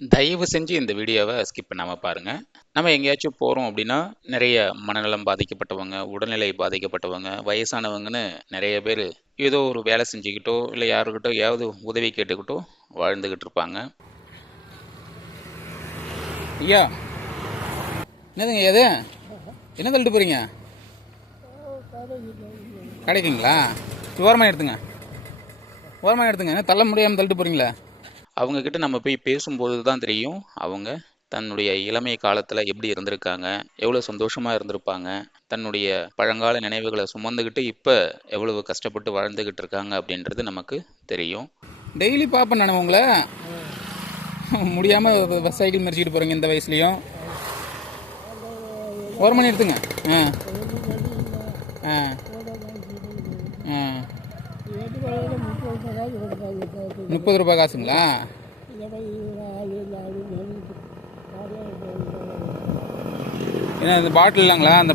தயவு செஞ்சு இந்த வீடியோவை ஸ்கிப் பண்ணாமல் பாருங்கள் நம்ம எங்கேயாச்சும் போகிறோம் அப்படின்னா நிறைய மனநலம் பாதிக்கப்பட்டவங்க உடல்நிலை பாதிக்கப்பட்டவங்க வயசானவங்கன்னு நிறைய பேர் ஏதோ ஒரு வேலை செஞ்சுக்கிட்டோ இல்லை யாருக்கிட்டோ ஏதாவது உதவி கேட்டுக்கிட்டோ வாழ்ந்துக்கிட்டு இருப்பாங்க. ஐயா என்னதுங்க எது என்ன தள்ளிட்டு போகிறீங்க கிடைக்குங்களா? ஓரமாக எடுத்துங்க. ஓரமாக எடுத்துங்க. என்ன தள்ள முடியாமல் தள்ளிட்டு போகிறீங்களா அவங்கக்கிட்ட நம்ம போய் பேசும்போது தான் தெரியும் அவங்க தன்னுடைய இளமை காலத்தில் எப்படி இருந்திருக்காங்க எவ்வளோ சந்தோஷமாக இருந்திருப்பாங்க தன்னுடைய பழங்கால நினைவுகளை சுமந்துக்கிட்டு இப்போ எவ்வளவு கஷ்டப்பட்டு வாழ்ந்துக்கிட்டு இருக்காங்க அப்படின்றது நமக்கு தெரியும். டெய்லி பார்ப்பேன் நான் உங்களை. முடியாமல் சைக்கிள் மறிச்சிட்டு போகிறீங்க இந்த வயசுலேயும். ஒரு மணி எடுத்துங்க. ஆ. ஆ. ஆ. முப்பது ரூபாய் காசுங்களா? ஏன்னா இந்த பாட்டில் இல்லைங்களா? அந்த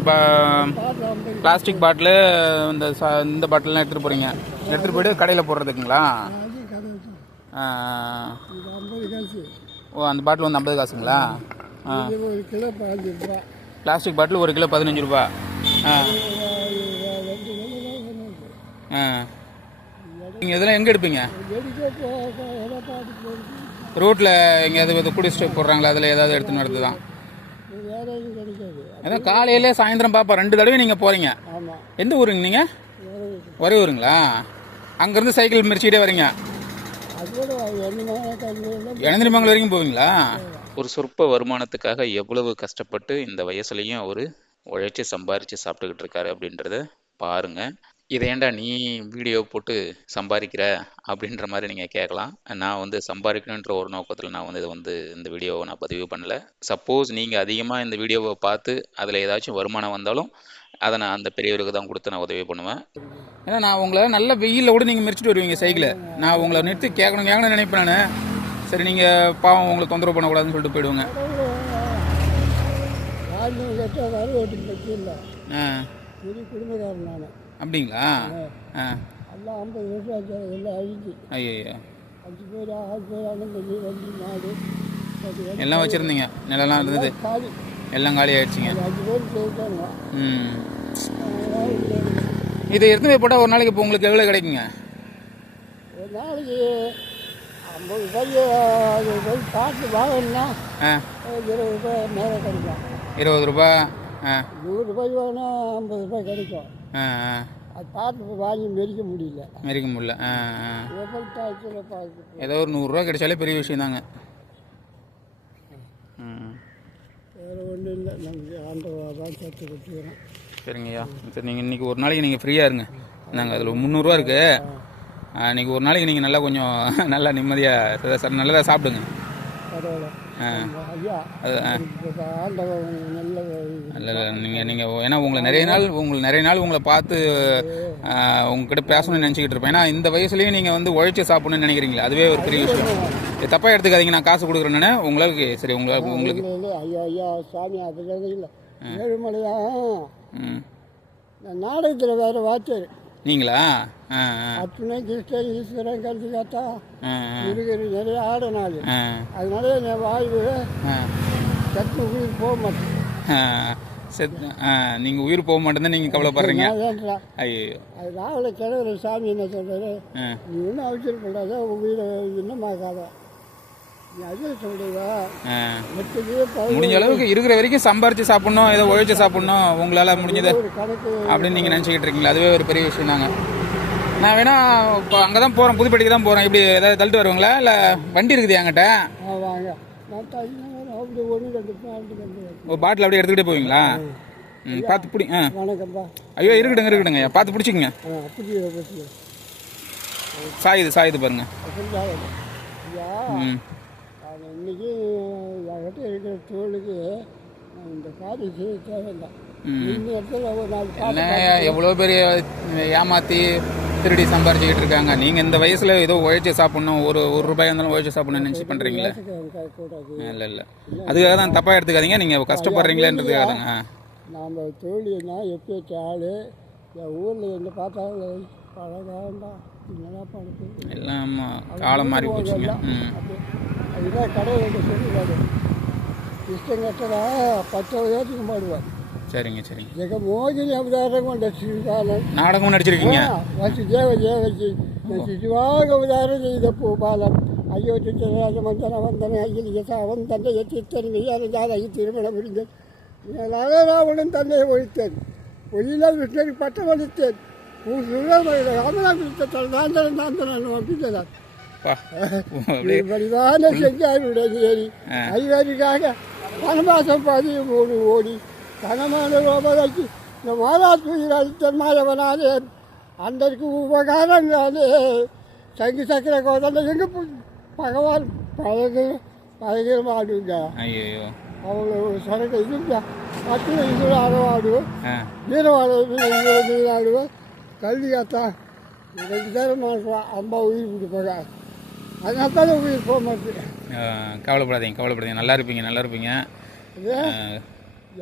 பிளாஸ்டிக் பாட்டிலு இந்த இந்த பாட்டில்லாம் எடுத்துகிட்டு போகிறீங்க எடுத்துகிட்டு போயிட்டு கடையில் போடுறதுக்குங்களா? ஓ அந்த பாட்டில் வந்து ஐம்பது காசுங்களா? ஆ. பிளாஸ்டிக் பாட்டில் ஒரு கிலோ பதினஞ்சு ரூபா. ஆ. ஆ. நீங்கள் இதெல்லாம் எங்கே எடுப்பீங்க? ரோட்டில் எங்கேயாவது குடிச்சிட்டு போடுறாங்களா? அதில் ஏதாவது எடுத்துன்னு வரது தான் வேற எதுவும் கிடைக்காது அதான் காலையில சாயந்தரம் பாப்பா ரெண்டு தடவை நீங்கள் போகிறீங்க எந்த ஊருங்க நீங்கள் ஒரே ஊருங்களா? அங்கேருந்து சைக்கிள் மிரிச்சிக்கிட்டே வரீங்க. இளந்திரிமங்கலம் வரைக்கும் போவீங்களா? ஒரு சொற்ப வருமானத்துக்காக எவ்வளவு கஷ்டப்பட்டு இந்த வயசுலையும் அவர் உழைச்சி சம்பாரித்து சாப்பிட்டுக்கிட்டு இருக்காரு அப்படின்றத பாருங்க. இதை ஏன்டா நீ வீடியோ போட்டு சம்பாதிக்கிற அப்படின்ற மாதிரி நீங்கள் கேட்கலாம். நான் வந்து சம்பாதிக்கணுன்ற ஒரு நோக்கத்தில் நான் வந்து இதை வந்து இந்த வீடியோவை நான் பதிவு பண்ணல. சப்போஸ் நீங்கள் அதிகமாக இந்த வீடியோவை பார்த்து அதில் ஏதாச்சும் வருமானம் வந்தாலும் அதை நான் அந்த பெரியவருக்கு தான் கொடுத்து நான் உதவி பண்ணுவேன். ஏன்னா நான் உங்களை நல்ல வெயிலில் கூட நீங்கள் மிரிச்சிட்டு வருவீங்க சைக்கிளை. நான் உங்களை நிறுத்தி கேட்கணும் கேட்கணும்னு நினைப்பேன் நான். சரி நீங்கள் பாவம் உங்களுக்கு தொந்தரவு பண்ணக்கூடாதுன்னு சொல்லிட்டு போயிடுவோங்க. ஆ. குடும்பக்காரன் நான். அப்படிங்களா? ஆ. எல்லாம் ஐம்பது வருஷம் ஆச்சு எல்லாம் அழிஞ்சு. ஐயோ அஞ்சு பேர் ஆறு பேர் தம்பி வண்டி மாடு. எல்லாம் வச்சுருந்தீங்க? நிலம்லாம் இருந்தது? காலி. எல்லாம் காலி ஆயிடுச்சிங்க. ஒரு அஞ்சு பேர் போயிட்டாங்க ம். இதை எடுத்து போய் போட்டால் ஒரு நாளைக்கு இப்போ உங்களுக்கு எவ்வளோ கிடைக்குங்க? ஒரு நாளைக்கு ஐம்பது ரூபாய் அது போய் பார்த்து வாங்கினா இருபது ரூபாய் மேலே கிடைக்கும். இருபது ரூபா? ஆ. நூறு ரூபாய் வாங்கினா ஐம்பது ரூபாய் கிடைக்கும். பார்த்து வாங்கி மெரிக்க முடியல. மெரிக்க முடியல. ஏதோ ஒரு நூறுரூவா கிடைச்சாலே பெரிய விஷயம் தாங்க. வேறு ஒன்றும் இல்லை. நமக்கு ஆண்டவா தான் சத்து கொடுத்துக்கிறோம் சரிங்கய்யா. சரி நீங்கள் இன்றைக்கி ஒரு நாளைக்கு நீங்கள் ஃப்ரீயாக இருங்க. நாங்கள் அதில் முந்நூறுரூவா இருக்குது இன்றைக்கி ஒரு நாளைக்கு நீங்கள் நல்லா கொஞ்சம் நல்லா நிம்மதியாக நல்லதாக சாப்பிடுங்க. பரவாயில்ல. இல்லை இல்லை நீங்கள் நீங்கள் ஏன்னா உங்களை நிறைய நாள் உங்களை நிறைய நாள் உங்களை பார்த்து உங்ககிட்ட பேசணும்னு நினச்சிக்கிட்டு இருப்பேன். ஏன்னா இந்த வயசுலேயும் நீங்கள் வந்து உழைச்சி சாப்பிடணும்னு நினைக்கிறீங்களா அதுவே ஒரு பெரிய விஷயம். தப்பாக எடுத்துக்காதீங்க நான் காசு கொடுக்குறேன்னு உங்களுக்கு சரி உங்களுக்கு. உங்களுக்கு ஐயா ஐயா சாமி அப்படிலாம் இல்லை. ஏழுமலையா? நாடகத்தில் வேறு வாச்சர் நீங்களா? அத்துணை கிருஷ்ணன் ஈஸ்வரன் கருத்து காத்தா முருகர் நிறைய ஆடினாள் அதனால என் வாய்வு ஆ. சத்து உயிர் போக மாட்டேன் செத் நீங்கள் உயிர் போக மாட்டேன்னு நீங்கள் கவலைப்படுறீங்க? ஐயோ. அது ராவில கிழவர் சாமி என்ன சொல்றாரு? ஆ. நீ ஒன்றும் அவசரப்படாத உயிரை இன்னமாக்காத நீ அது சொல்றீங்க ஆ மற்றது பதினோரு முடிஞ்ச அளவுக்கு இருக்கிற வரைக்கும் சம்பாரிச்சு சாப்பிடணும் ஏதோ உழைச்சி சாப்பிடணும் உங்களால் முடிஞ்சது அப்படின்னு நீங்கள் நினச்சிக்கிட்டு இருக்கீங்களா? அதுவே ஒரு பெரிய விஷயம் தாங்க. நான் வேணா இப்போ அங்கே தான் போகிறேன் புதுப்பேட்டைக்கு தான் போகிறேன் இப்படி ஏதாவது தள்ளிட்டு வருவாங்களா? இல்லை வண்டி இருக்குது என்கிட்ட. ஒரு பாட்டில் அப்படியே எடுத்துக்கிட்டே போவீங்களா? ம் பார்த்து பிடி ஆ. ஐயோ இருக்கட்டுங்க இருக்கட்டுங்க பார்த்து பிடிச்சிக்கங்க. சாயுது சாயுது பாருங்க. ம். நான் இன்னைக்கு என்கிட்ட இருக்கிற தோளுக்கு நான் இந்த செய்ய தேவையில்லை. இந்த இடத்துல ஒரு என்ன எவ்வளோ பெரிய ஏமாற்றி திருடி சம்பாரிச்சுக்கிட்டு இருக்காங்க. நீங்கள் இந்த வயசில் ஏதோ உழைச்சி சாப்பிடணும் ஒரு ஒரு ரூபாய் இருந்தாலும் உழைச்சி சாப்பிடணும்னு நினச்சி பண்ணுறீங்களே இல்லை இல்லை. அதுக்காக தான் தப்பாக எடுத்துக்காதீங்க. நீங்கள் கஷ்டப்படுறீங்களேன்றதுக்காக தாங்க. நாம் தோழினா எப்பேற்ற ஆள்? என் ஊரில் என்ன பார்த்தாலும் பழகாண்டா எல்லாம் காலம் மாறி போச்சுங்க. ம். ಇಲ್ಲ கடை வைக்க சொல்லி இஷ்டம் கட்டடா பத்தாவது ஏற்றுக்கு பாடுவார் சரிங்க சரிங்க ஜெக மோகினி அவதாரம் நடிச்சிருக்காங்க நாடகம் நடிச்சிருக்கீங்க வசி தேவ தேவசி சிவாக அவதாரம் செய்த பூபாலம் ஐயோ சித்தராஜ வந்தன வந்தன ஐயில் யசா வந்தன எச்சித்தன் ஐயாரஞ்சாத ஐ திருமணம் முடிந்தது ராவணன் தன்னை ஒழித்தேன் ஒளியில விஷ்ணருக்கு பட்டம் அளித்தேன் உன் சுழல் ராமநாதன் தாந்தரன் தாந்தரன் அப்படின்னார் இப்படிதான செஞ்சாருடையது ஐவருக்காக பணமாசம் பதிவு மூணு ஓடி கனமான ரூபாய்க்கு இந்த மாதாத்மீர் அழுத்தமானவனாலே அந்தருக்கு உபகாரங்காலே சங்கு சக்கர கோதல எங்க பகவான் பழகு பழகிருமாடுங்க அவ்வளோ சரக்கு இதுங்க மற்ற இதில் அறவாடுவோம் வீரவாடுவோம் நீராடுவோம் கல்வி அத்தான் ரெண்டு நேரம் ஐம்பது உயிர் கொடுப்பாங்க அதனால தான் உயிர் போக மாட்டேன் கவலைப்படாதீங்க கவலைப்படாதீங்க. நல்லா இருப்பீங்க நல்லா இருப்பீங்க.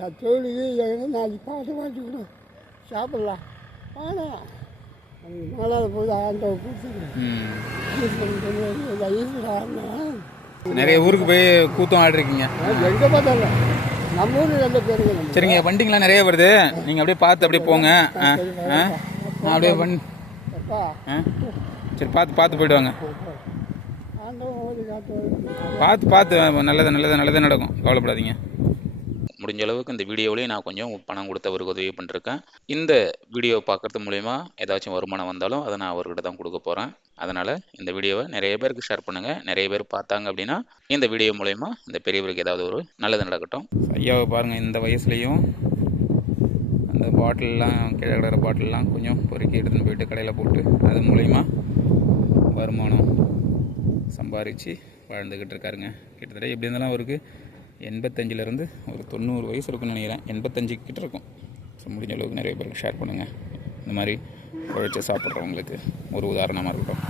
என் தோழிக்கு எங்கே நாளைக்கு பாட்டு மாட்டிக்கணும் சாப்பிடலாம். ஆனால் நாலாவது போது ஆண்டவ கூப்பிட்டு நிறைய ஊருக்கு போய் கூத்தம் ஆடிருக்கீங்க. எங்கே பார்த்தாலும். நம்ம ஊர் நல்ல பேருங்க நம்ம சரிங்க வண்டிங்களாம் நிறைய வருது. நீங்கள் அப்படியே பார்த்து அப்படியே போங்க. ஆ நான் அப்படியே வண் அப்பா. ஆ. சரி பார்த்து பார்த்து போயிட்டு வாங்க ஆண்டவன் ஓடி காட்டு பார்த்து பார்த்து நல்லது நல்லது நல்லது நடக்கும். கவலைப்படாதீங்க. முடிஞ்ச அளவுக்கு இந்த வீடியோவிலேயே நான் கொஞ்சம் பணம் கொடுத்து அவருக்கு உதவி பண்ணிருக்கேன். இந்த வீடியோ பார்க்கறது மூலயமா ஏதாச்சும் வருமானம் வந்தாலும் அதை நான் அவர்கிட்ட தான் கொடுக்க போகிறேன் அதனால் இந்த வீடியோவை நிறைய பேருக்கு ஷேர் பண்ணுங்கள் நிறைய பேர் பார்த்தாங்க அப்படின்னா இந்த வீடியோ மூலயமா இந்த பெரியவருக்கு ஏதாவது ஒரு நல்லது நடக்கட்டும். ஐயாவை பாருங்கள் இந்த வயசுலேயும் அந்த பாட்டிலெலாம் கீழே கிடக்கிற பாட்டிலெலாம் கொஞ்சம் பொறுக்கி எடுத்துன்னு போயிட்டு கடையில் போட்டு அது மூலயமா வருமானம் சம்பாரித்து வாழ்ந்துக்கிட்டு இருக்காருங்க. கிட்டத்தட்ட எப்படி இருந்தாலும் அவருக்கு எண்பத்தஞ்சிலேருந்து ஒரு தொண்ணூறு வயசு இருக்குன்னு நினைக்கிறேன். எண்பத்தஞ்சு கிட்ட இருக்கும். ஸோ முடிஞ்ச அளவுக்கு நிறைய பேருக்கு ஷேர் பண்ணுங்கள் இந்த மாதிரி உழைச்சி சாப்பிட்றவங்களுக்கு ஒரு உதாரணமாக இருக்கட்டும்.